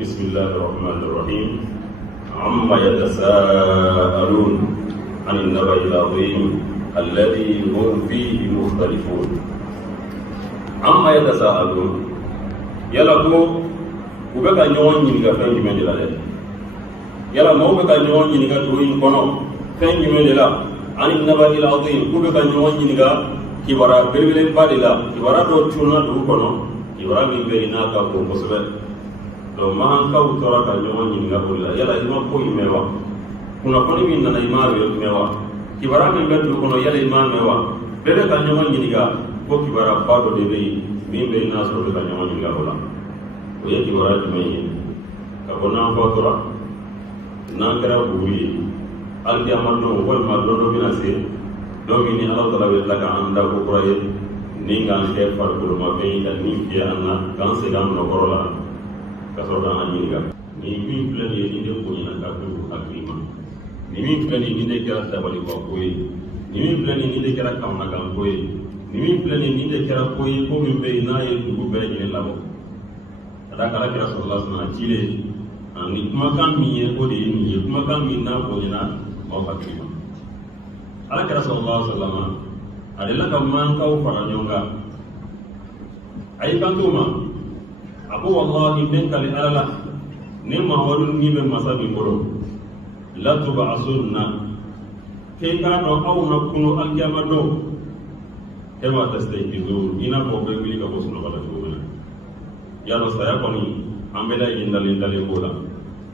بسم الله الرحمن الرحيم عما يتساءلون عن النبأ العظيم الذي هم فيه مختلفون عما يتساءلون يلا ko ube ka ɲɔgɔn ɲininka fɛn jumɛn de la dɛ yala maaw bɛ ka ɲɔgɔn ɲininka dugu in kɔnɔ fɛn jumɛn de la ani naba il azim k'u bɛ ka ɲɔgɔn ɲininka kibaruya belebeleba de la kibaruya dɔ tunna dugu kɔnɔ kibaruya min bɛ yen n'a ka bon kosɛbɛ donc mahankaw tora ka ɲɔgɔn ɲininka o de la yala i ma ko in mɛn wa kunnafoni min nana i m'a mɛn wa kibaruya min bɛ dugu kɔnɔ yala i m'a mɛn wa bɛɛ bɛ ka ɲɔgɔn ɲininka ko kibaruya ba dɔ de bɛ yen min bɛ yen n'a sɔrɔ bɛ ka ɲɔgɔn ɲininka o la o ye kibaruya jumɛn ye ka bɔ n'an fɔtora n'an kɛra bugu ye alikiyama don walima don dɔ bɛna se don min ni ala tala bɛ tila k'an da ko kura ye ni k'an kɛ farikolomafɛn ye ka nin fiyɛ an na k'an segin an nɔkɔrɔ la ka sɔrɔ k'an ɲininka nin min filɛ nin ye nin de bonyana ka to hakili ma nin min filɛ nin ye nin de kɛra dabalibako ye nin min filɛ nin ye nin de kɛra kamanaganko ye nin min filɛ nin ye nin de kɛra ko ye ko min bɛ yen n'a ye dugu bɛɛ lajɛlen labɔ ka da kala kɛra sɔrɔla sɔnna cile ni kumakan min ye o de ye nin ye kumakan min n'a bonyana maaw hakili ma ala kɛra sɔrɔla sɔrɔlama a delila ka mankaw fara ɲɔgɔn kan a y'i kanto ma a ko wallahi n bɛ kali ala la ni mamadu ni bɛ masa min bolo latuba'asunna k'e k'a dɔn aw na kunu alikiyama don e ma tastayqizun i n'a fɔ o bɛ wuli ka bɔ sunɔgɔ la cogo min na y'a dɔn saya kɔni an bɛɛ lajɛlen dalen b'o la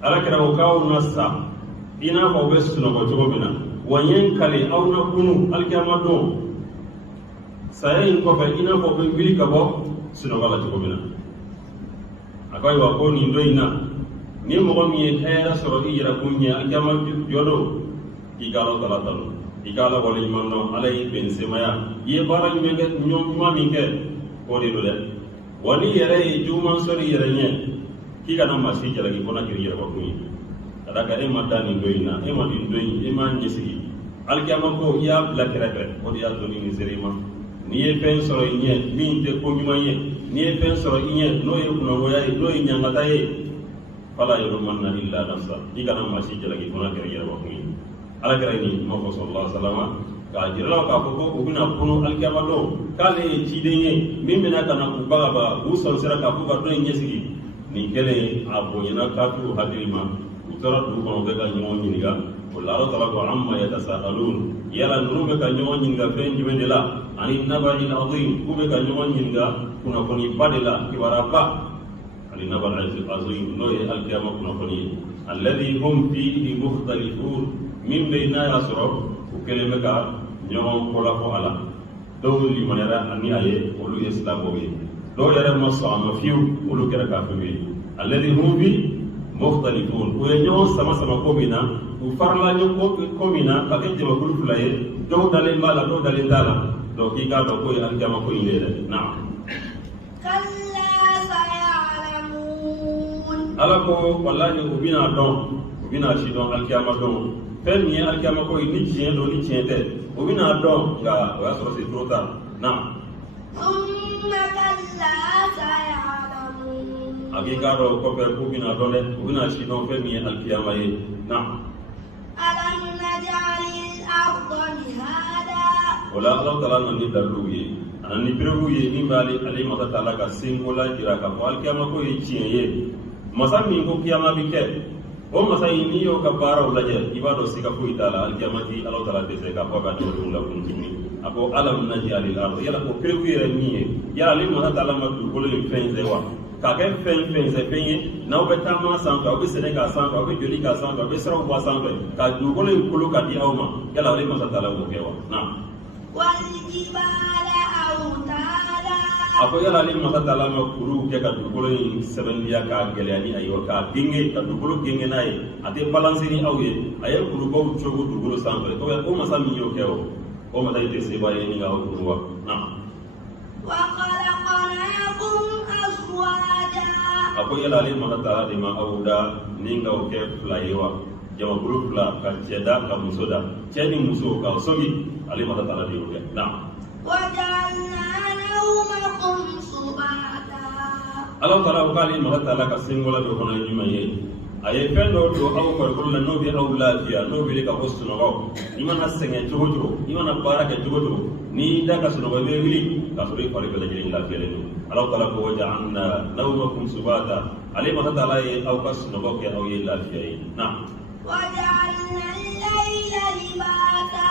ala kɛra o k'aw na sa i n'a fɔ o bɛ sunɔgɔ cogo min na wa n ye n kale aw na kunu alikiyama don saya in kɔfɛ i n'a fɔ o bɛ wuli ka bɔ sunɔgɔ la cogo min na a ko ayiwa ko nin don in na ni mɔgɔ min ye hɛrɛ sɔrɔ i yɛrɛ kun ɲɛ alikiyama jɔ don i ka ala tala talo i ka ala wale ɲuman dɔn ala y'i bɛn semaya i ye baara ɲuman min kɛ o de do dɛ wa ni yɛrɛ ye juguman sɔrɔ i yɛrɛ ɲɛ k'i kana maa si jalaki fɔ n'a kɛra i yɛrɛ bakun ye ka da kan e ma da nin don in na e ma nin don in e ma ɲɛsigi alikiyama ko i y'a bila kɛrɛfɛ o de y'a to ni nin sera i ma n'i ye fɛn sɔrɔ i ɲɛ min tɛ ko ɲuman ye n'i ye fɛn sɔrɔ i ɲɛ n'o ye kunnangoya ye n'o ye ɲangata ye fala yulumanna illa nafsa i kana maa si jalaki fɔ n'a kɛra i yɛrɛ bakun ye ala kɛra ni kuma fɔ sallallahu alaihi wasallam k'a jira k'a fɔ ko u bɛna kunu alikiyama don k'ale ye ciden ye min bɛna ka na u bagabaga u sɔn sera k'a fɔ ka dɔn in ɲɛsigi nin kɛlen a bonyana kafiriw hakili ma u tora dugu kɔnɔ bɛ ka ɲɔgɔn ɲininka o la ala taala ko amma yatasaalun yala ninnu bɛ ka ɲɔgɔn ɲininka fɛn jumɛn de la ani naba'il azim k'u bɛ ka ɲɔgɔn ɲininka kunnafoniba de la kibaruya ani naba'il azim n'o ye alikiyama kunnafoni ye alladhi hum fihi mukhtalifun min bɛ n'a y'a sɔrɔ u kɛlen bɛ ka ɲɔgɔn kɔlafɔ a la dɔw limaniyara ani a ye olu ye silamɛw ye dɔw yɛrɛ ma sɔn a ma fiyewu olu kɛra kafiriw ye alladhi hum fihi mukhtalifun u ye ɲɔgɔn sama ko min na u farala ɲɔgɔn ko min na ka kɛ jamakulu fila ye dɔw dalen b'a la dɔw dalen t'a la donc k'i k'a dɔn ko ye alikiyama ko in de ye dɛ naam ala ko wallahi u bɛna dɔn u bɛna si dɔn alikiyama don fɛn min ye alikiyama ko ye ni tiɲɛ don ni tiɲɛ tɛ u bɛna dɔn nka o y'a sɔrɔ c'est trop tard naam a k'i k'a dɔn kɔfɛ k'u bɛna dɔn dɛ u bɛna si dɔn fɛn min ye alikiyama ye naam o la ala taala nana ni daliluw ye a nana ni berebuw ye min b'ale masa taala ka senko la jira k'a fɔ alikiyama ko ye tiɲɛ ye masa min ko kiyama bi kɛ o masa in n'i y'o ka baaraw lajɛ i b'a dɔn siga foyi t'a la alikiyama ti ala taala dɛsɛ k'a fɔ ka denw la kun tuguni a ko alam naj'alil arda yala ko perewu yɛrɛ min ye yala ale masa taala ma dugukolo in fɛn fɛ wa k'a kɛ fɛn ye n'aw bɛ taama sanfɛ aw bɛ sɛnɛ k'a sanfɛ aw bɛ joli k'a sanfɛ aw bɛ siraw bɔ a sanfɛ ka dugukolo in kolo ka di aw ma yala ale masa taala b'o kɛ wa naam a ko yala ale masa taala ma kuruw kɛ ka dugukolo in sɛbɛntiya k'a gɛlɛya ni a ye wa k'a genge ka dugukolo genge n'a ye a tɛ balanse ni aw ye a ye kurubaw cogo dugukolo sanfɛ o masa min y'o kɛ o masa in tɛ sebaa ye ni k'aw kuru wa naam a ko yala ale masa taala de ma aw da ni k'aw kɛ fila ye wa jamakulu fila ka cɛ da ka muso da cɛ ni muso k'aw sogi ale masa taala de y'o kɛ naam Allah taala kali ma taala ka singola do kono nyuma ye aye fendo do aw ko ko la no bi aw lafiya no bi ka hostu no ko imana senge jogo imana baraka jogo ni da ka suno be wili ka suri ko be jeli lafiya le do Allah taala ko waja'alna nawmakum subata ale ma taala ye aw ka suno ko ke aw ye lafiya ye na waja'alna al-layla libasa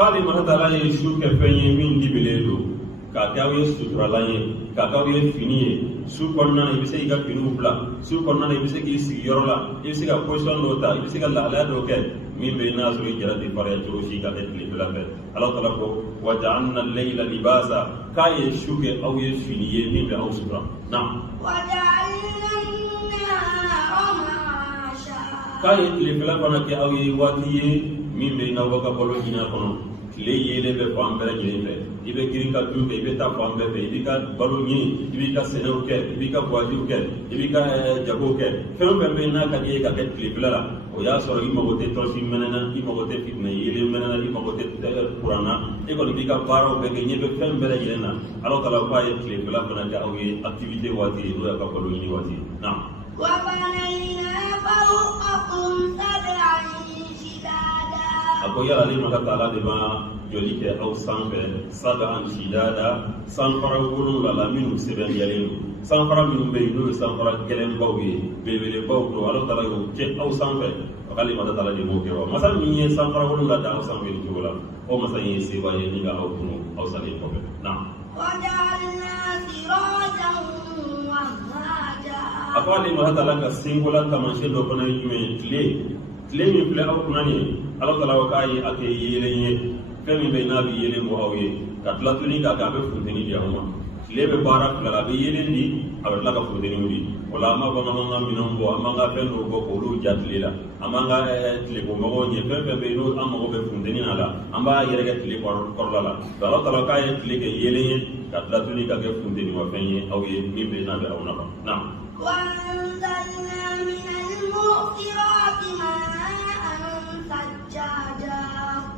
kali ma taala ye suke fenye min dibeledo ka kaw ye suturala ye ka kaw ye fini ye su kɔnɔna i bɛ se k'i ka finiw bila su kɔnɔna i bɛ se k'i sigi yɔrɔ la i bɛ se ka position dɔ ta i bɛ se ka lahalaya dɔ kɛ min bɛ n'a sɔrɔ i jara tɛ farinya cogo si ka kɛ tilefɛla fɛ Ala taala ko waja'alna al-layla libasa k'a ye su kɛ aw ye fini ye min bɛ aw sutura naam waja'alna an-nahara ma'asha k'a ye tilefɛla fana kɛ aw ye waati ye min bɛ n'aw ka balo ɲini a kɔnɔ tile yelen bɛ fan bɛɛ lajɛlen fɛ i bɛ girin ka dun kɛ i bɛ taa fan bɛɛ fɛ i b'i ka balo ɲini i b'i ka sɛnɛw kɛ i b'i ka buwatiw kɛ i b'i ka jagow kɛ fɛn o fɛn bɛ n'a ka di ye ka kɛ tilefɛla la o y'a sɔrɔ i mago tɛ tɔrɔsi mɛnɛna i mago tɛ fitinɛ yelen mɛnɛna i mago tɛ kuran na e kɔni b'i ka baaraw bɛɛ kɛ ɲɛ bɛ fɛn bɛɛ lajɛlen na Ala taala k'a ye tilefɛla fana kɛ aw ye activité waati ye n'o y'a ka balo ɲini waati ye naam وبنينا فوقكم سبعا شدادا a ko yala ale ma ka taala de ma joli kɛ aw sanfɛ sab'an shidada sanfara wolonwula la minnu sɛbɛniyalen don sanfara minnu bɛ yen n'o ye sanfara gɛlɛnbaw ye belebelebaw don Ala taala y'o kɛ aw sanfɛ k'ale ma taala de b'o kɛ wa masa min ye sanfara wolonwula da aw sanfɛ nin cogo la o masa in ye seba ye ni ka aw kunu aw salen kɔfɛ naam وجعلنا سراجا وهاجا a ko ale ma taala ka singola taamasiyɛn dɔ fana ye jumɛn ye tile min filɛ aw kunna nin ye Ala taala ko k'a ye a kɛ yeelen ye fɛn min bɛ yen n'a bɛ yeelen bɔ aw ye ka tila tuguni k'a kɛ a bɛ funteni di aw ma tile bɛ baara fila la a bɛ yeelen di a bɛ tila ka funteni di o la an b'a fɔ an b'an ka minɛnw bɔ an b'an ka fɛn dɔw bɔ k'olu ja tile la an b'an ka tilebɔmɔgɔw ɲɛ fɛn fɛn bɛ yen n'o an mago bɛ funteni na la an b'a yɛrɛkɛ tile kɔrɔla la Ala taala k'a ye tile kɛ yeelen ye ka tila tuguni ka kɛ funtenimafɛn ye aw ye min bɛ n'a bɛ aw nafa naam وأنزلنا من المعصرات ماء ثجاجا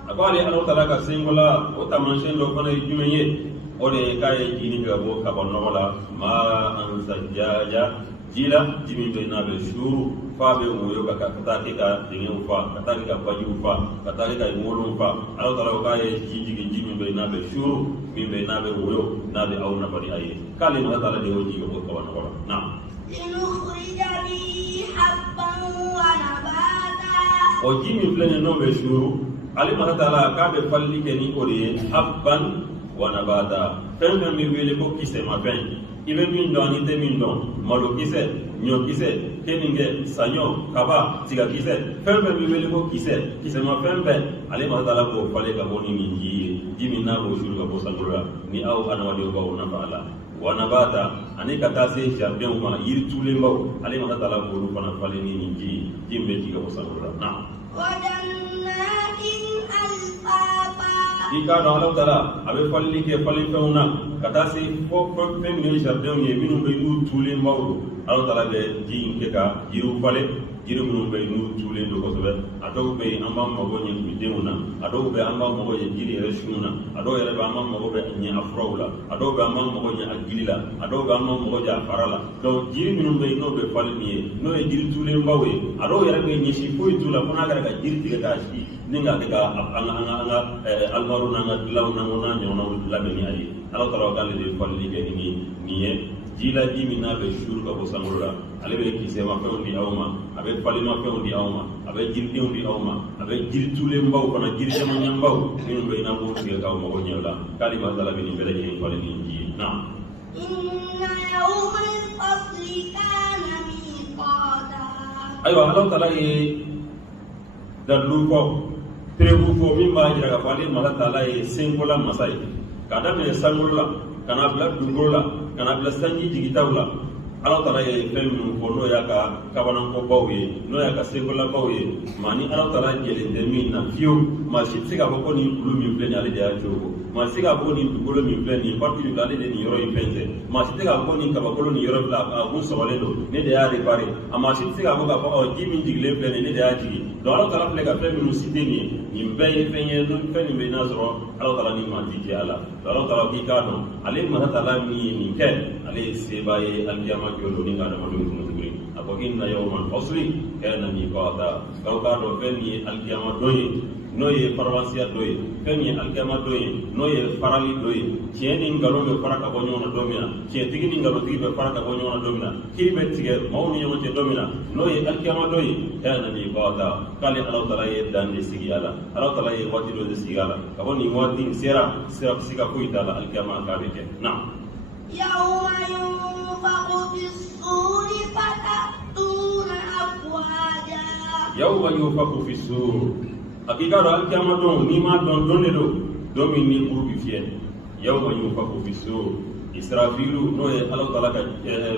a ko ale Ala taala ka sengola o taamasiyɛn dɔ fana ye jumɛn ye o de ye k'a ye ji nin ka bɔ kaba nɔgɔ la ma'an sajjaja ji la ji min bɛ n'a bɛ suuru f'a bɛ woyo ka taa kɛ ka dingɛw fa ka taa kɛ ka bajiw fa ka taa kɛ ka ŋolow fa Ala taala ko k'a ye ji jigin ji min bɛ n'a bɛ suuru min bɛ n'a bɛ woyo n'a bɛ aw nafa ni a ye k'ale ma taala de y'o jigin o kaba nɔgɔ la naam لنخرج به حبا ونباتا o ji min filɛ nin n'o bɛ suuru ale ma taala k'a bɛ falili kɛ ni o de ye habban wa nabata fɛn fɛn bɛ wele ko kisɛmafɛn i bɛ min dɔn ani tɛ min dɔn malokisɛ ɲɔkisɛ keninge saɲɔ kaba tigakisɛ fɛn fɛn bɛ wele ko kisɛmafɛn bɛɛ ale ma taala k'o falen ka bɔ ni nin ji ye ji min n'a b'o suuru ka bɔ sankolo la ni aw adamadenw b'aw nafa a la wa nabata ani ka taa se jardinw ma yiri tuulenbaw ale ma taala k'olu fana falen ni nin ji min bɛ ji ka bɔ sankolo la naam وجنات ألفافا i k'a dɔn Ala taala a bɛ falili kɛ falenfɛnw na ka taa se fɔ fɛn minnu ye jardinw ye minnu bɛ n'u tuulenbaw don Ala taala bɛ ji in kɛ ka yiriw falen jiri minnu bɛ n'u tuulen don kosɛbɛ a dɔw bɛ yen an b'an mago ɲɛ denw na a dɔw bɛ an b'an mago ɲɛ jiri yɛrɛ sun na a dɔw yɛrɛ bɛ an b'an mago bɛ ɲɛ a furaw la a dɔw bɛ an b'an mago ɲɛ a gili la a dɔw bɛ an b'an mago ɲɛ a fara la donc jiri minnu bɛ yen n'o bɛ falen nin ye n'o ye jiri tuulenbaw ye a dɔw yɛrɛ bɛ ɲɛsi foyi t'u la fo n'a kɛra ka jiri tigɛ k'a si ni k'a kɛ ka an ka alimaro n'an ka dilanw n'an n'a ɲɔgɔnnaw labɛn ni a ye Ala taala k'ale de ye falili kɛ ni nin ye ji la ji min n'a bɛ suuru ka bɔ sankolo la ale bɛ kisɛmafɛnw di aw ma a bɛ falenmafɛnw di aw ma a bɛ jiridenw di aw ma a bɛ jiri tuulenbaw fana jiri camanɲɛbaw minnu bɛ yen n'a b'o tigɛ k'aw mago ɲɛ o la k'ale ma taala bɛ nin bɛɛ lajɛlen falen ni ji ye naam إن يوم الفصل كان ميقاتا ayiwa Ala taala ye dalilu fɔ perewu fɔ min b'a jira k'a fɔ ale ma taala ye senkola masa ye k'a daminɛ sankolo la ka n'a bila dugukolo la ka n'a bila sanji jigitaw la Ala taala ye fɛn minnu fɔ n'o y'a ka kabanankobaw ye n'o y'a ka senkolabaw ye maa ni Ala taala jɛlen tɛ min na fiyewu maa si tɛ se k'a fɔ ko nin kulu min filɛ nin ale de y'a cogo ma se ka bɔ nin dugukolo min filɛ nin parti min filɛ ale de nin yɔrɔ in fɛn tɛ maa si tɛ ka bɔ nin kabakolo nin yɔrɔ filɛ a kun sɔgɔlen don ne de y'a réparé a maa si tɛ se ka fɔ k'a fɔ ji min jigilen filɛ nin ne de y'a jigi donc Alahu Taala filɛ ka fɛn minnu cité nin ye nin bɛɛ ye fɛn ye fɛn min bɛ n'a sɔrɔ Alahu Taala ni maa ti jɛ a la Alahu Taala k'i k'a dɔn ale Manatala min ye nin kɛ ale ye sebaa ye alikiyama jɔ don ni ka adamadenw kɔnɔ tuguni a fɔ inna yawmal fasli kana miqata k'aw k'a dɔn fɛn min ye alikiyama don ye n'o ye farabasiya dɔ ye fɛn min ye alikiyama dɔ ye n'o ye farali dɔ ye tiɲɛ ni nkalon bɛ fara ka bɔ ɲɔgɔn na don min na tiɲɛtigi ni nkalontigi bɛ fara ka bɔ ɲɔgɔn na don min na kiri bɛ tigɛ maaw ni ɲɔgɔn cɛ don min na n'o ye alikiyama dɔ ye kana miqata k'ale Alahu Taala ye dan de sigi a la Alahu Taala ye waati dɔ de sigi a la ka bɔ nin waati in sera siga foyi t'a la alikiyama k'a bɛ kɛ na. يوم ينفخ في الصور فتأتون أفواجا يوم ينفخ في الصور hakika dɔ alikiyama don n'i m'a dɔn don de don min ni kuru bi fiyɛ yawma yunfaku fi sur Israfilu n'o ye Alahu Taala ka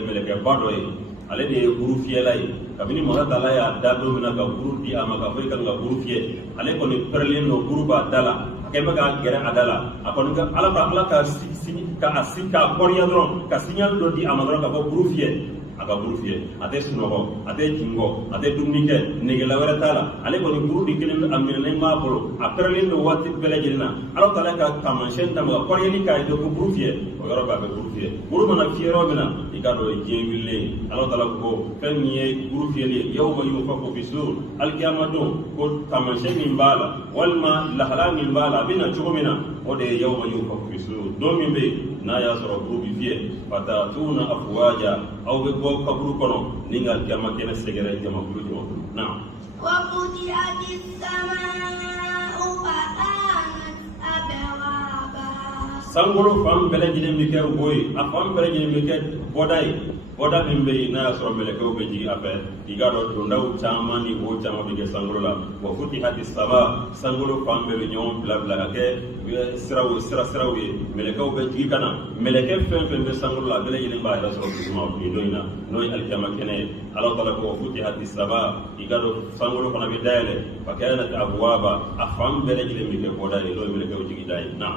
mɛlɛkɛba dɔ ye ale de ye kuru fiyɛla ye kabini Manatala y'a da don min na ka kuru di a ma ka fɔ i kan ka kuru fiyɛ ale kɔni pɛrɛlen don kuru b'a da la a kɛlen bɛ k'a gɛrɛ a da la a kɔni ka Ala ka kɔrɔya dɔrɔn ka signal dɔ di a ma dɔrɔn ka fɔ kuru fiyɛ a ka kuru fiyɛ a tɛ sunɔgɔ a tɛ jingɔ a tɛ dumuni kɛ negela wɛrɛ t'a la ale kɔni kuru di kelen a minɛnen b'a bolo a pɛrɛlen don waati bɛɛ lajɛlen na Alahu Taala ka taamasiyɛn d'a ma ka kɔrɔyali k'a ye ko kuru fiyɛ o yɔrɔ b'a bɛ kuru fiyɛ kuru mana fiyɛ yɔrɔ min na i k'a dɔn o ye diɲɛ wililen Alahu Taala ko fɛn min ye kuru fiyɛli ye yawma yunfaku fi sur alikiyama don ko taamasiyɛn min b'a la walima lahala min b'a la a bɛ na cogo min na o de ye yawma yunfaku fi sur don min bɛ yen n'a y'a sɔrɔ kuru bi fiyɛ fatatuna afwaja aw bɛ bɔ kaburu kɔnɔ ni ka alikiyama kɛnɛ sɛgɛrɛ jamakulu na. وفتحت السماء فكانت أبوابا sankolo fan bɛɛ lajɛlen bɛ kɛ wo ye a fan bɛɛ lajɛlen bɛ kɛ bɔda ye bɔda min bɛ yen n'a y'a sɔrɔ mɛlɛkɛw bɛ jigin a fɛ k'i k'a dɔn dondaw caman ni wo caman bɛ kɛ sankolo la wa futihati saba sankolo fan bɛɛ bɛ ɲɔgɔn bila ka kɛ siraw ye mɛlɛkɛw bɛ jigin ka na mɛlɛkɛ fɛn fɛn bɛ sankolo la a bɛɛ lajɛlen b'a yɛrɛ sɔrɔ duguma nin don in na n'o ye alikiyama kɛnɛ ye Alahu Taala ko futihati saba k'i k'a dɔn sankolo fana bɛ dayɛlɛ fa kanat abwaba a fan bɛɛ lajɛlen bɛ kɛ bɔda ye n'o ye mɛlɛkɛw jigin da ye na.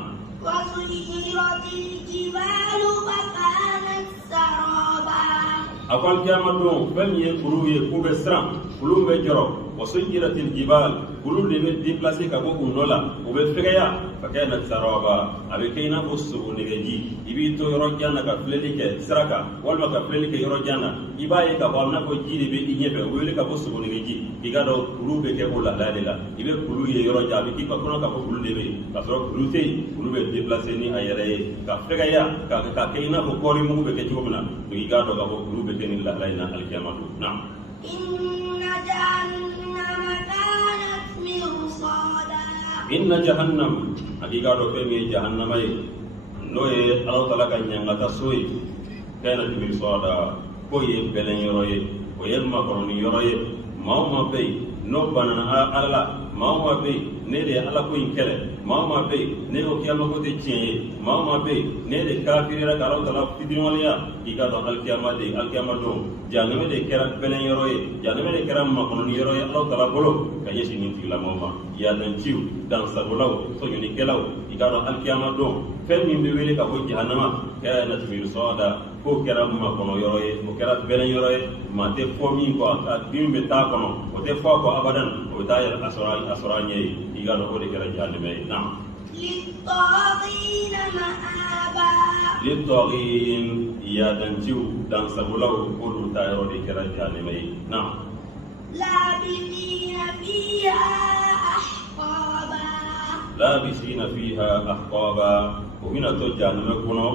وسيرت الجبال فكانت سرابا a ko alikiyama don fɛn min ye kulu ye k'u bɛ siran kulu bɛ jɔrɔ wa suyiratil jibal kulu de bɛ déplacer ka bɔ u nɔ la u bɛ fɛgɛya fa kanat saraba a bɛ kɛ i n'a fɔ sogo nɛgɛji i b'i to yɔrɔ jan na ka filɛli kɛ sira kan walima ka filɛli kɛ yɔrɔ jan na i b'a ye k'a fɔ a bɛna fɔ ji de bɛ i ɲɛfɛ o wele ka fɔ sogo nɛgɛji i k'a dɔn kulu bɛ kɛ o lahalaya de la i bɛ kulu ye yɔrɔ jan a bɛ k'i ka kɔnɔ k'a fɔ kulu de bɛ yen k'a sɔrɔ kulu tɛ yen kulu bɛ déplacer ni a yɛrɛ ye ka fɛgɛya ka kɛ i n'a fɔ kɔɔri mugu bɛ kɛ cogo min na donc i k'a dɔn k'a fɔ kulu bɛ kɛ ni lahalaya in na alikiyama don na. inna jahannam hakika dɔ fɛn min ye jahannama ye n'o ye Alahu Taala ka ɲangata so ye kanat mirsada ko ye bɛlɛn yɔrɔ ye o ye makɔrɔni yɔrɔ ye maa o maa bɛ yen n'o banana Ala la maa o maa bɛ yen ne de ye Ala ko in kɛlɛ maa o maa bɛ yen ne y'o kiyama ko tɛ tiɲɛ ye maa o maa bɛ yen ne de kafirira ka Alahu Taala fitiriwaleya k'i ka dɔn alikiyama don jahannama de kɛra bɛlɛn yɔrɔ ye jahannama de kɛra makɔnɔni yɔrɔ ye Alahu Taala bolo ka ɲɛsin nin tigilamɔgɔw ma yadanciw dansagolaw sɔɲɔnikɛlaw i ka dɔn alikiyama don fɛn min bɛ wele ka bɔ jahannama kanat mirsada k'o kɛra makɔnɔ yɔrɔ ye o kɛra bɛlɛn yɔrɔ ye maa tɛ fɔ min kɔ a bin bɛ taa kɔnɔ o tɛ fɔ a kɔ abadan o bɛ taa yɛrɛ a sɔrɔ a ɲɛ ye i ka dɔn o de kɛra jahannama ye na. للطاغين يادنجو دانسبولاو كل تايرو دي كرا جهنمي نعم لابسين فيها أحقابا ومن تجانم كنو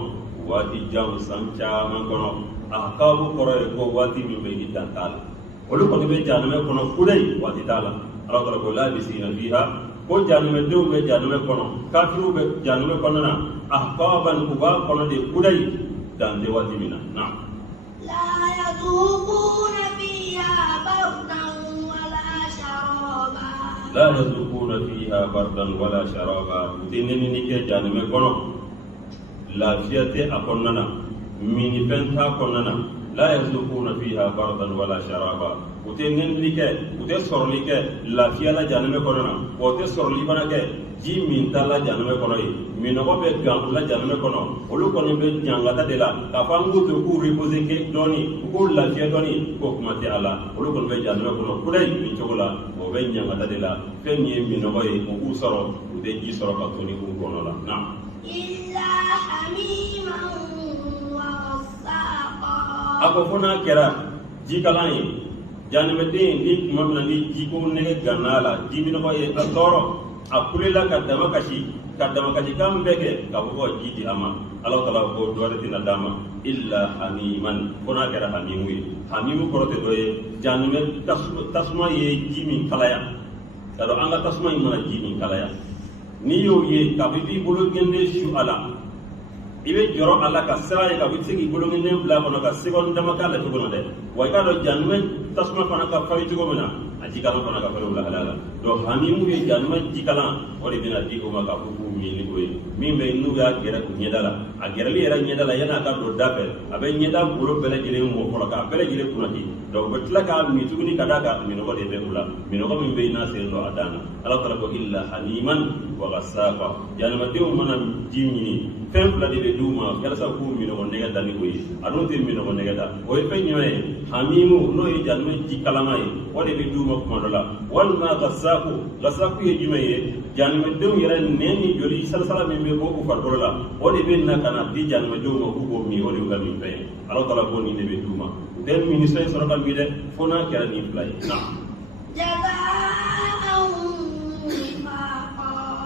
واتي جاو سانچا من كنو أحقاب قرأي كو واتي من بيدي تانتال ولو كنو بي جانم كنو فودي واتي تالا الله تعالى لابسين فيها ko janume dew be janume kono kafiru be janume kono na ahqaban kuba kono de kudai dan de watimina na la yazuquna fiha bardan wala sharaba la yazuquna fiha bardan wala sharaba dinni ni ke janume kono la fiyate akonnana mini penta konnana la yazukuna fiha bardan wala sharaba ute nenli ke ute sorli ke lafiya la janame kono na ute sorli bana ke ji min tala janame kono yi minogo be gam la janame kono olu kono be jangata de la ka fangu to ku reposer ke doni ku lafiya doni ko kuma te ala olu kono be janame kono kulay mi chogola o be jangata de la fen yi minogo yi ku soro ute ji soro ka toni ku kono la na illa hamiman wa wasaqa ako fona kera jikalan ye janimeden ni kuma mina ni jiko nege ganala jimino ko ye atoro akulela kadama kashi kan beke ka ko jiti ama Allah taala ko dore tina dama illa hamiman fona kera hamimu korote doye janime tasma ye jimi kalaya kado anga tasma mana jimi kalaya ni yo ye ka bibi bulu gende shu ala ibe joro ala ka sira ka bi sigi bulu ngene bla kono ka sigon dama kala to gono de way ka do janme tasma fana ka fawi to gono aji kala fana ka fawi la halala do hamimu ye janme jikala wori bina di ko ma ka fu mi ni ko mi be nu ya gere ko nyedala a gere li era nyedala yana ka do dape abe nyeda bulu bele jile mo ko ka bele jile kunati do betla ka mi tuguni kada ka mi no ko de be bula mi no ko mi be na se do adana ala tala ko illa hamiman wa ghasaqa janma de mana jimini fen fula de be duma kala sa ku mi no nega dani ko yi adon te mi no nega da o e fen nyoy hamimu no e janme jikalama yi o de be duma kuma dola wal ma ghasaku ye jumaye janme de yera neni joli salsala mi be ko ku fardola o de be na kana di janme do mo ku ko mi o de ga mi be ala tala ko ni de be duma den ministre soraka mi de fona kera ni play na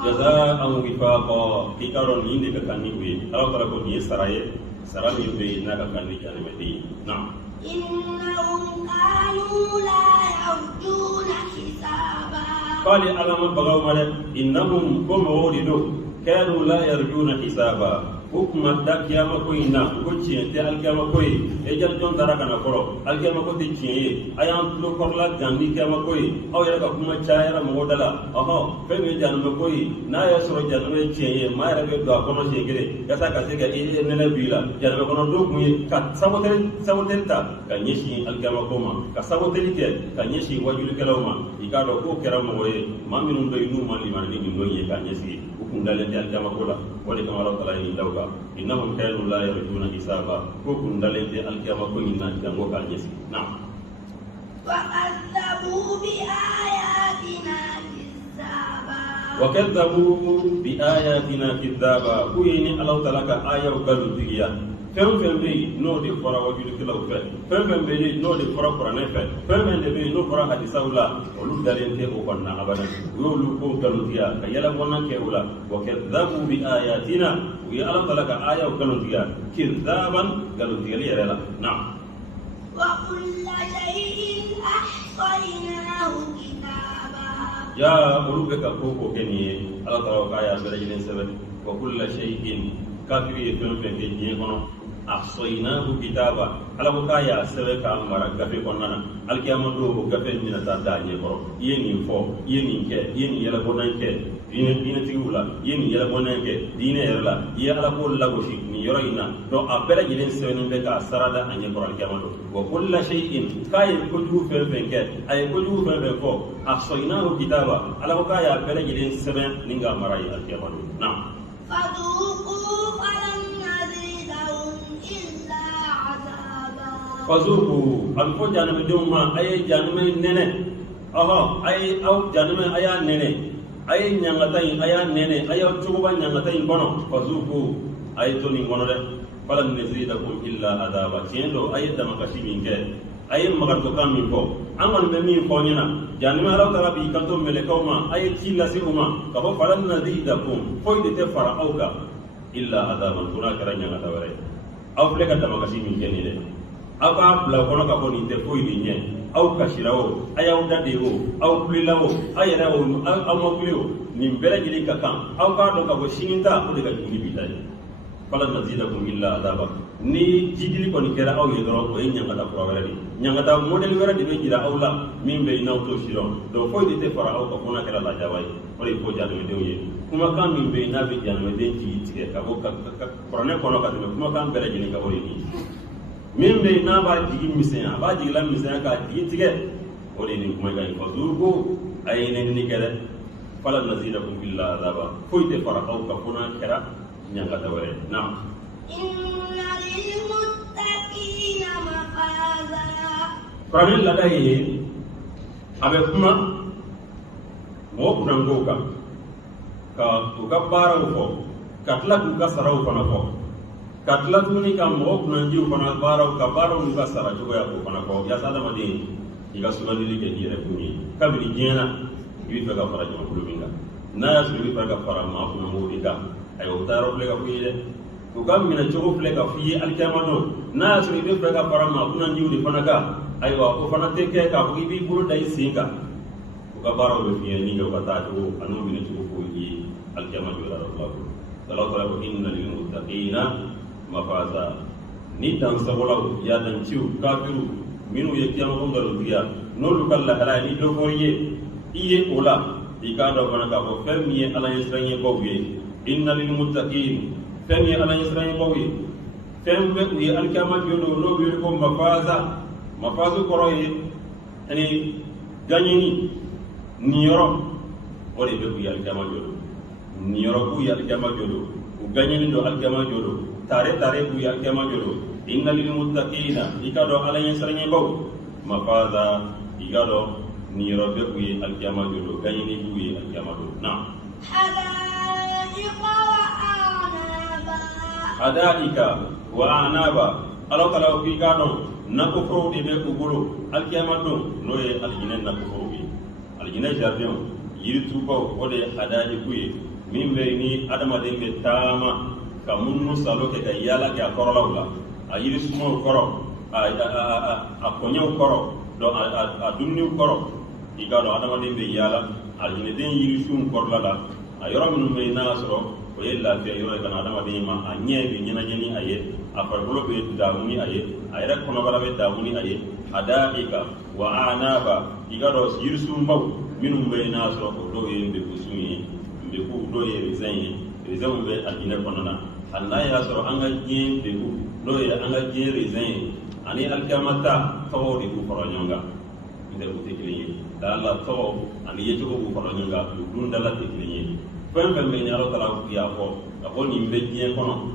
jaza'an wifaqa kikaron ni de ka ni we ala tala ko ni saraye sarami be na ka kan ni janme de na innahum qalu la yarjuna hisaba qali alama bagaw male innahum kum walidu kanu la yarjuna hisaba hukuma da kiyama ko ina ko ciente al kiyama ko e jal jon dara kana koro al kiyama ko te ciye ayan tulo korla gandi kiyama ko aw ya ka kuma chayara mo dala aha fe me janme ko na ya soro janme ciye ma ya be do ko no segere ya sa ka sega e nele bila janme ko no do ku ka sabotel ta ka nyeshi al kiyama ko ma ka sabotel te ka nyeshi wajul kalawma ikado ko keramo we maminun do inu man liman ni do ye ka nyeshi kundalen te al kiyama ko la wali kama Allah taala ni dawga innahum kanu la yarjuna hisaba ko kundalen te al kiyama ko inna jango ka nyesi na wa kadzabu bi ayatina kizaba ku yini Allah taala ka ayaw galu digiya fem be no de fora wajulu kila ufe fem be no de fora qur'an fe fem be no fora hadisa ula ulu dalen te ko konna abadan yo lu ko galu diya ka yala wona ke ula wa kadzabu bi ayatina ya Allah taala ka ayaw galu diya kizaban galu diya yala na wa kullu shay'in ahsaynahu kitaba ya ulu be ka ko keniye Allah taala ka ya bere jinen sebe wa kullu shay'in kafiri fem ke je kono ahsaynahu kitaba ala ko kaya sebe ka mara gafe konnana alkiyama do gafe ni na ta dañe ko yeni fo yeni ke yeni yala bonan ke dina tigula yeni yala bonan ke dina yerla ya ala ko lago shi ni yoroina do abela jilen sebe be ka sarada anye ko alkiyama do wa kullu shay'in kay ko ju fe ke ay ko ju fe ko ahsaynahu kitaba ala ko kaya abela jilen sebe ninga mara alkiyama do na fazuku alfo janame jomma ay janame nene aha ay aw janame aya nene ay nyangatai aya nene aya tuba nyangatai kono fazuku ay toni kono de falam nazidakum illa adaba tiendo ay dama kasimin ke ay magarto kam min ko amal be min ko nyina janame ala tara bi kanto mele kawma ay tilla siuma ka bo falam nazidakum foyde te fara awka illa adaban kuna karanya ngata ware aw fleka dama kasimin ke ni de aw ka bila kono ka boni te foyi ni nye aw kasirawo ayaw dadewo aw kulilawo ayerawo aw makuliwo ni bela jili ka kan aw ka do ka bo sininta o de ka juli bilaye fala nazidakum illa adaba ni jidili koni kera aw ye doro o nyanga da progrès nyanga da model wera de be jira aw la min be naw to shiro do foyi te fara aw ka kona kera la jawai o le ko jado de ye kuma kan min be na be jano de ji tike ka bo ka korone kono ka kuma kan bela jili ka o ni min be na ba jigi misenya ba jigi la misenya ka jigi tige o de ni kuma ga fazuqu ayne ni kere fala nazidakum illa azaba foyte fara aw ka kuna kera nyanga dawre na inna lil muttaqina mafaza Pramil ladai abe kuma mo kuna ngoka ka ukabara ufo katla kuka sarau kana fo katla tuni ka mo kuna jiu kana bara ka bara uka sara jogo ya ko kana ko ya sada madi iga sunali ke dire kuni kabiri jena wi fa ga fara jama kuluminga na ya sulu fa ga fara ma kuna mo diga ayo taro le ga fiye ko kam mina jogo fle ga fiye alkamano na ya sulu fa ga fara ma kuna jiu di fana ga ayo ko fana teke ka ko bi buru dai singa ko ga bara be fiye ni ga ta to anu mina jogo ko yi alkamano ya rabbul sallallahu inna lil muttaqina mafaza ni tan sabola ya dan ciu kafiru minu ye kiyama ko ngalo biya nolu kala hala ni do foye iye ola ikado bana ka ko femi ala yesranye ko wiye inna lil muttaqin femi ala yesranye ko wiye fembe uye alkama jodo no bi ko mafaza koroye ani ganyini niyoro ore be uye alkama jodo niyoro ku ya alkama jodo u ganyini do alkama jodo tare bu ya alkama jodo inna lil muttaqina ikado ala yesranye ko mafaza igado ni robbe kuyi alkiyama jodo ganyini kuyi alkiyama do na hadaika wa anaba alo kala ku igado na ko fro de be kuburo alkiyama do noye aljinen na ko fro bi aljinen jardin yiri tuba wode hadaji kuyi min be ni adama de be tama kamunnu salo ke yala ke akorolawla a yiri sumo koro a konyew koro do a dumniw koro igado adama de be yala aljine den yiri sum korla la a yoro minnu be na soro o ye lafiya yoro kana adama de ma a nye be nyana nyani aye a farbulo be damuni aye a yere kono bala be damuni aye hadaika wa anaba igado yiri sum baw minnu be na soro ko do ye be kusumi be ku do ye rezain be aljine konana Allah ya soro anga jien be ku do ye anga jien rezain ani alkamata tawo de ku faranyonga inde ku tekliye da Allah tawo ani yeto ku faranyonga dun dala tekliye fem fem be nyaro kala ya ko ko ni be jien kono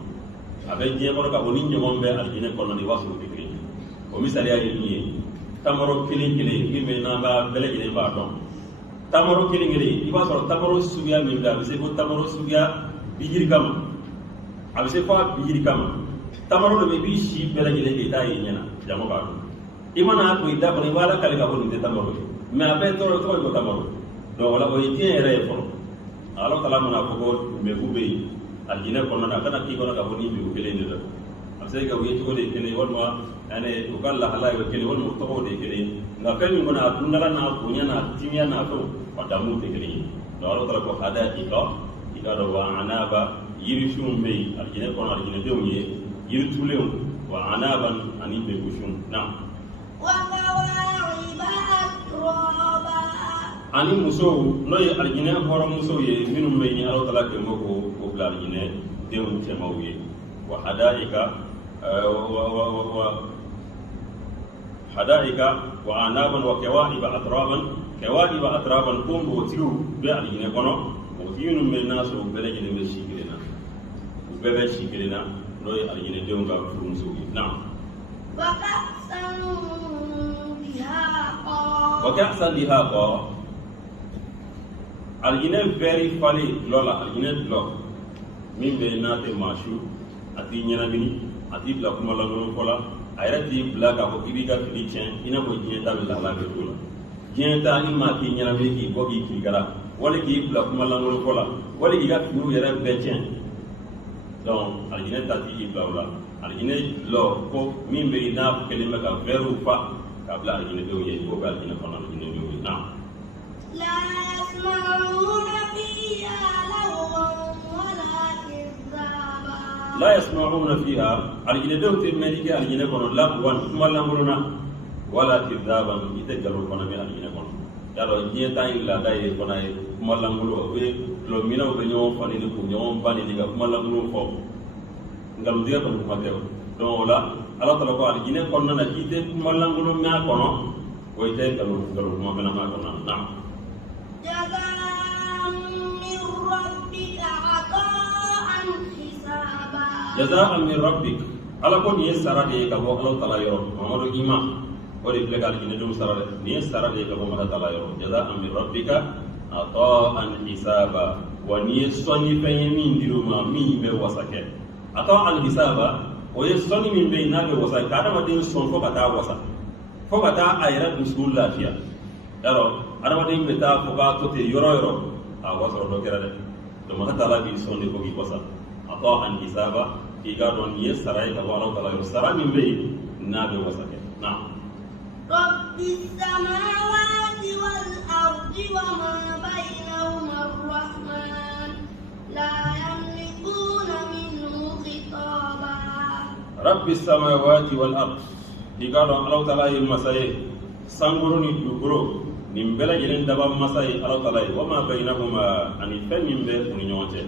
abe jien kono ka woni nyomon be aljine kono di wasu tekliye o misali ay ni tamaro kilin ki me na ba bele jine ba don tamaro kilin ngiri iba soro tamaro sugiya min da be se ko tamaro sugiya bijir kama abe se ko bijir kama tamaro do bi shi bela jele ke tayi nyana jamo ba imana ko ida ko ni wala kale ka woni de tamaro me abe to ko tamaro do wala o yiti ere fo alo kala mana ko me kube aljina ko na kana ki ko na ka woni bi ko kele ni do amse ga wi to de kele wonma ane ko kala hala ko kele wonmo to de kele na kany ko na dungala na ko nyana timya na to padamu de kele do alo kala ko hada ika do wa anaba yiri shum me aljina ko na aljina de woni yiri tulew wa anaban ani be kushun na wa qawaiba atraba ani muso no ye aljina boro muso ye minum me ni Allah taala ke moko ko bla aljina deun te mawye wa hadaika wa hadaika wa anaban wa kawaiba atraban kumbo tiru be aljina kono o yinum me naso bele jine be shikirena bebe shikirena no ye aljine deun ga furu muso ye na wa ka'san dihaqa aljine very funny lola aljine lo min be nate mashu ati nyana mini ati bla kuma la no kola ayra ti bla ka ko kibi ka fili chen ina ko jine ta la la be tola jine ta ni ma ti nyana be ki ko ki gara wala ki bla kuma la no kola wala ki ga fiu yara be chen donc aljine ta ti bla wala aljine lo ko min be na kelima ka veru fa ka bla aljine do ye ko ga aljine kono aljine do na لا يسمعون فيها لغوا ولا كذابا لا يسمعون فيها الجنة دوت الملكة الجنة كون لغوا ثم لغونا ولا كذابا يتجروا كون من الجنة كون يالو الجنة تاين لا داي كون اي ثم لغوا وي لو مينو بنيو فاني نكو نيو باني نيغا ثم لغوا فو ngam dia ko ma tew don wala ala tala ko aljine konna na kite malangulu ma kono o ite galu ma bana ma kono na jazaan min rabbik ala ko ni sarade ka bo ala tala yoro amado ima o de legal ni dum sarade ni sarade ka bo ala tala yoro jazaan min rabbika ataan hisaba wa ni soni fenye min diruma mi be wasake ataan hisaba o ye soni min be na be wasake kada ma din son fo kata wasa fo kata ayra musul lafiya yaro ana ma din beta fo ka to te yoro a wasoro do kera de do ma tala bi soni ko gi wasa ataan hisaba iga don ye sarai ka wala tala yo sara min be na be wasake na rabbis samawati wal ardi wa ma bainahuma ar-rahman la yamlikuna minhu khitaba rabbis samawati wal ardi iga don Allah tala yi masai sangoro ni duguro ni bela jelen daba masai Allah tala wa ma bainahuma ani fe min be ni nyonte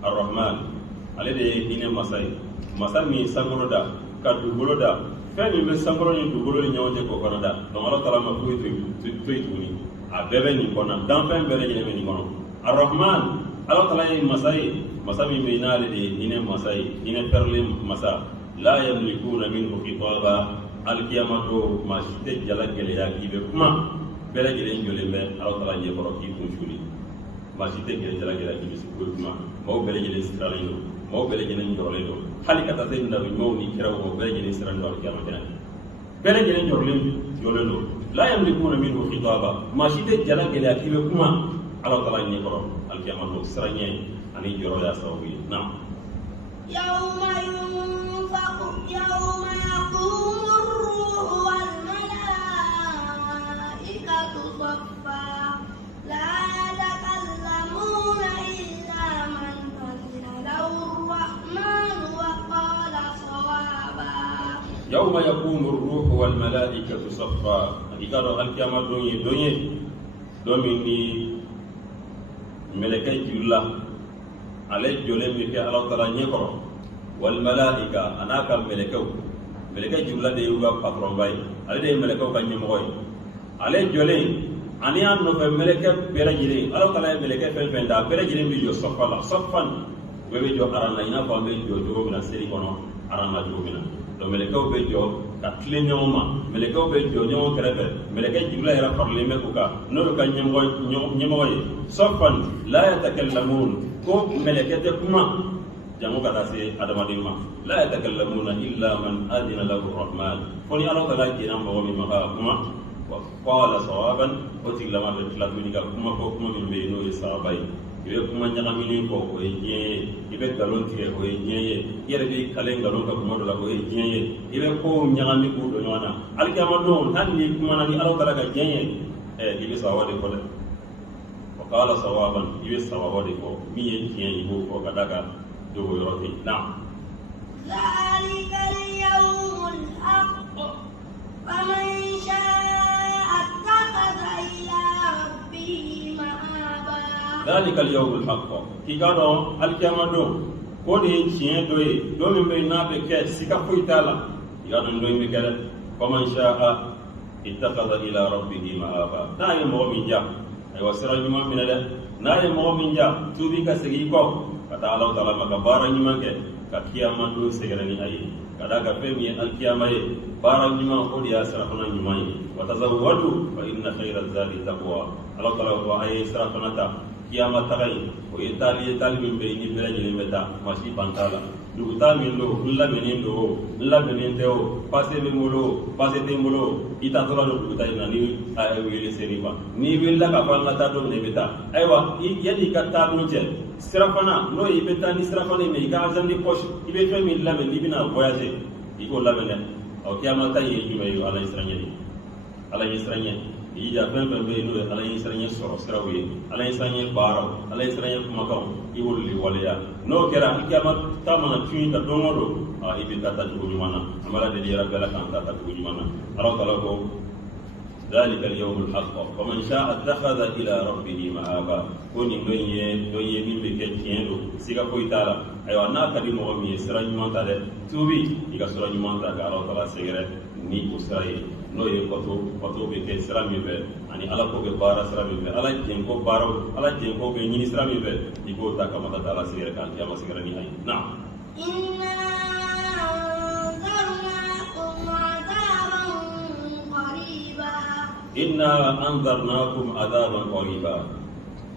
ar-rahman ale de ye hinɛ masa ye masa min sankɔrɔ da ka dugukolo da fɛn min bɛ sankɔrɔ ni dugukolo ni ɲɔgɔn cɛ k'o fana da donc ala taala ma foyi to yen tuguni a bɛɛ bɛ nin kɔnɔ danfɛn bɛɛ lajɛlen bɛ nin kɔnɔ arahman ala taala ye masa ye masa min bɛ yen n'ale de ye hinɛ masa ye hinɛ pɛrɛlen masa la yamlikuna minhu khitaba alikiyama don maa si tɛ jala gɛlɛya k'i bɛ kuma bɛɛ lajɛlen jɔlen bɛ ala taala ɲɛkɔrɔ k'i kun suli maa si tɛ jala gɛlɛya k'i bɛ se k'o kuma maaw bɛɛ lajɛlen siralen don maaw bɛɛ lajɛlen jɔrɔlen don hali ka taa se nabi ɲumanw ni kiraw ma bɛɛ lajɛlen siralen don alikiyama kɛnɛ bɛɛ lajɛlen jɔrɔlen don la yamlikuna minhu khitaba maa si tɛ jala gɛlɛya k'i bɛ kuma ala taala ɲɛkɔrɔ alikiyama don siranɲɛ ani jɔrɔya sababu ye na yawma yaqumu ar-ruhu wal malaikatu saffa la yatakallamuna illa man يوم يقوم الروح والملائكة صفا إذا القيامة دنيا دوميني ملكي جل عليه جلهم في الله تعالى نيكر والملائكة أنا كم ملكي جل ده يوجا باترون باي عليه ده ملكه كان يمغوي عليه جلهم أني أنو في ملكة بيرجري الله تعالى ملكة فين دا بيرجري بيجو صفا لا صفا وبيجو أرانا إنا فامي جو بنا سيري كنا أرانا جو بنا donc melekaw be jɔ ka tile ɲɔgɔn ma melekaw be jɔ ɲɔgɔn kɛrɛfɛ melekɛ jibila yɛrɛ faralen bɛ u kan n'olu ka ɲɛmɔgɔ ye sɔfan la yatakallamun ko melekɛ tɛ kuma jango ka taa se adamaden ma la yatakallamuna illa man adina lahu rahman fo ni ala taala jɛna mɔgɔ min ma ka kuma wa qala sawaban o tigilama bɛ tila tuguni ka kuma fɔ kuma min bɛ yen n'o ye sawaba ye i bɛ kuma ɲagaminen fɔ o ye diɲɛ ye i bɛ nkalon tigɛ o ye diɲɛ ye i yɛrɛ bɛ kale nkalon ka kuma dɔ la o ye diɲɛ ye i bɛ kow ɲagami k'u don ɲɔgɔn na alikiyama don hali ni kumana ni ala taala ka diɲɛ ye i bɛ sawaba de fɔ dɛ wa qala sawaban i bɛ sawaba de fɔ min ye diɲɛ ye i b'o fɔ ka da kan dogo yɔrɔ tɛ na ذلك اليوم الحق فمن شاء اتخذ إلى ربه مآبا ذلك اليوم الحق كيغانو القيامة دو كودي تشين دوي دومي مي نابي كي سيكا فويتالا يغانو دوي ميكال فمن شاء اتخذ الى ربه مآبا ناي مؤمن جا ايوا سيرا نيما من ده ناي مؤمن جا توبي كا سيغي كو كتا الله تعالى ما بارا نيما كي ka kiyama do segerani ayi kada ka femi alkiyama ye bara nyuma ko dia sarafana nyuma ye watazawwadu fa inna khayra zadi taqwa Allah taala ko ayi sarafana ta kiyama tagai o itali min be ni bela jele meta masi bantala duguta min do la menin teo passe be molo ita tola do duguta ina ni ay wele seriba ni willa ka fanga ta do ne beta aywa yadi ka ta do je sirafana no i beta ni sirafana me ga azam ni poche i be fe mi lamen ni bina voyager i ko lamen o kiyama ta ye jume yo ala isranya i ja fen be no ala isranya soro sirawe ala isranya baro ala isranya kumakaw i wol li waliya no kera kiyama ta mana tuni ta do ngodo a i beta ta jugo nyumana amala de yara bela kan ta jugo nyumana ala tala ko ذلك اليوم الحق فمن شاء اتخذ الى ربه مآبا كوني نوي من بكينو سيغا كويتالا ايوا نا كدي مو مي سرا نيمانتا دي توبي يغا سرا نيمانتا غا الله تعالى سيغره ني كوساي نوي كوتو بكي سرا ميبه اني الا كو بارا سرا ميبه الا جينكو بارو الا جينكو بي ني سرا ميبه يغو تا كما تعالى سيغره كان يا سيغره ني اي نعم إنا أنذرناكم عذابا قريبا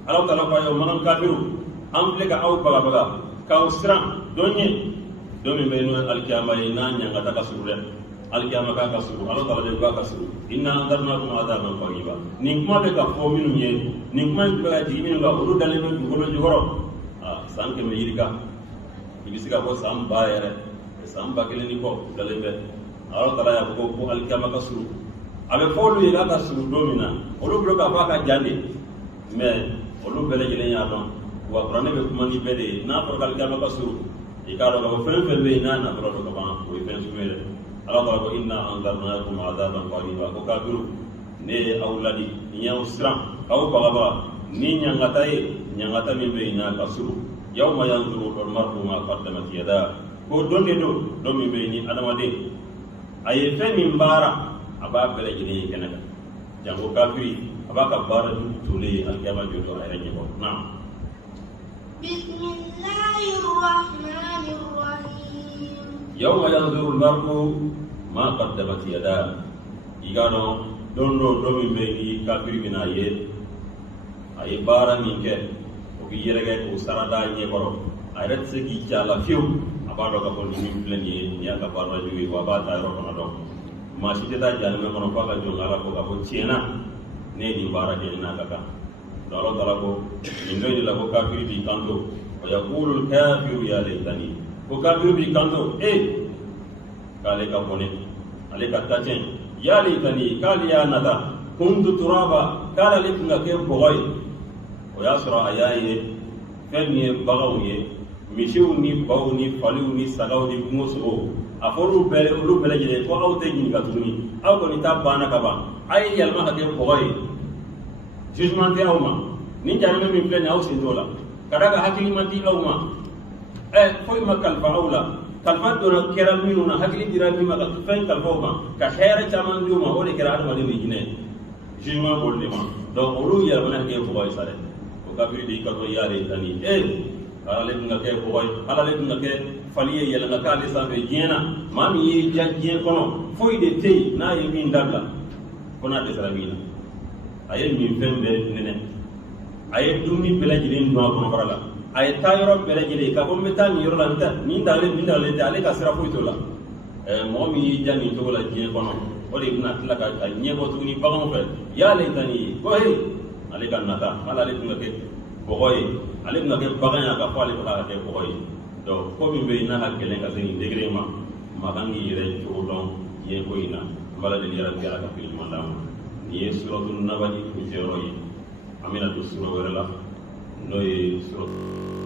الله تعالى قال يوم من كافر أملك أو بغا كاوسران دوني بينو القيامة ينان ينغتا كسر القيامة كسر الله تعالى يقول كسر إنا أنذرناكم عذابا قريبا نكما بك فومين يه نكما بك جيمين لا ولو دالين بقولو جورو سانك ميريكا يبسيكا بو سام بايره سام باكلني كو دالين الله تعالى يقول القيامة كسر abe folu ye ka suru domina olu blo ka fa ka jande mais olu bele jelen ya don wa qur'ane be kuma ni bele na for kal kama ka suru e ka do ko fen be na na do ko ba ko fen sumere Allah ta ko inna anzarnakum azaban qariba ko kafiru ne awladi nya usram aw bagaba ni nyangata min be na ka suru yawma yanzuru al-mar'u ma qaddamat yada ko donde do min be ni adamade aye fe min bara aba bele jini kenaka jango kafiri aba ka bara du tole alkiyama jodo ay ranye ko na Bismillahirrahmanirrahim yawma yanzuru al-mar'u ma qaddamat yada igano dondo domi be ni kafiri bina ye ay bara min ke o bi yerege ko sarada nye boro ay ret se ki chala fiu aba do ka ko ni pleni ya ka bara juwi wa ba ta ro na do masih kita jalan memang apa kan juga kalau aku Cina ne di barat ini nak kan kalau aku Indo ini lagu kafir di kanto ya kulul kafir ya leitani ko kafir di kanto kali kapone ale katajen ya leitani kali ya nada kuntu turaba kala litunga ke boy o ya sura ayaye fenni bagawye mishiuni bawni faluni sagawni muso afolu bele jele ko aw te ni gatuni aw ko ni tabana kaba ay yalma ka ke boy jugement te awma ni jarame min plane aw sin dola kadaga hakili mandi awma foy makal fa awla kalfa do keral minu na hakili dirami ma ka fen kalfa ma ka khaira chaman duma o le keral ma de ni ne jugement bolle ma donc olu yalma na ke boy sare ko kabiri di ka to yare tani ala le nga ke boy ala le nga ke faliye yela nga kale sambe jena mami yi jajje kono foy de tey na yi min dabla kona de salamina aye min fembe nene aye dumni belajire no kono barala aye tayro belajire ka ko meta ni yoro la nta min dale de ale ka sira foy to la mo mi yi janni to la je kono o de na tla ka nyebo tuni bagam fe ya le tani ko he ale kan nata ala le nga ke boy ale nga ke baganya ka fale ka ke boy donc comme be na hakelen ka seni degré ma magangi yere jodon ye ko ina mala de yara bi ala ka fil mandam ni suratul nabaji ko jero yi amina to sura wala no ye suratul